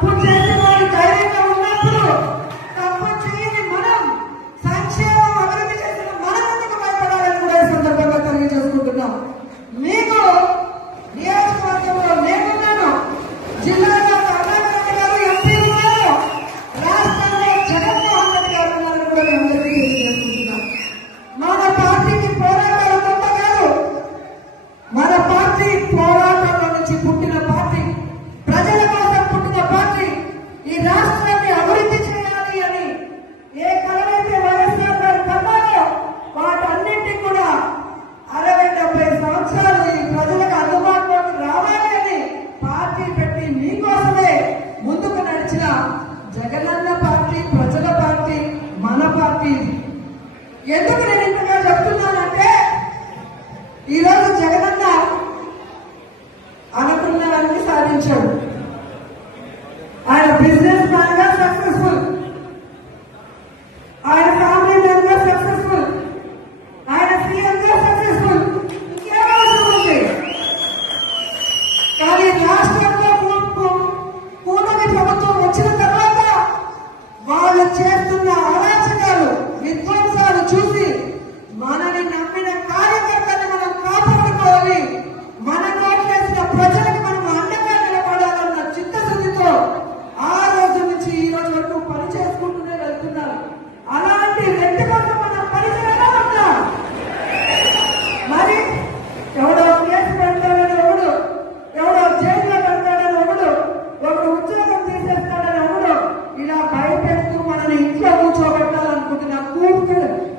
보자. ఎందుకు నేను ఇంతగా చెప్తున్నానంటే ఈరోజు జగనన్న అనుకున్నవన్నీ సాధించాడు. 憧れて。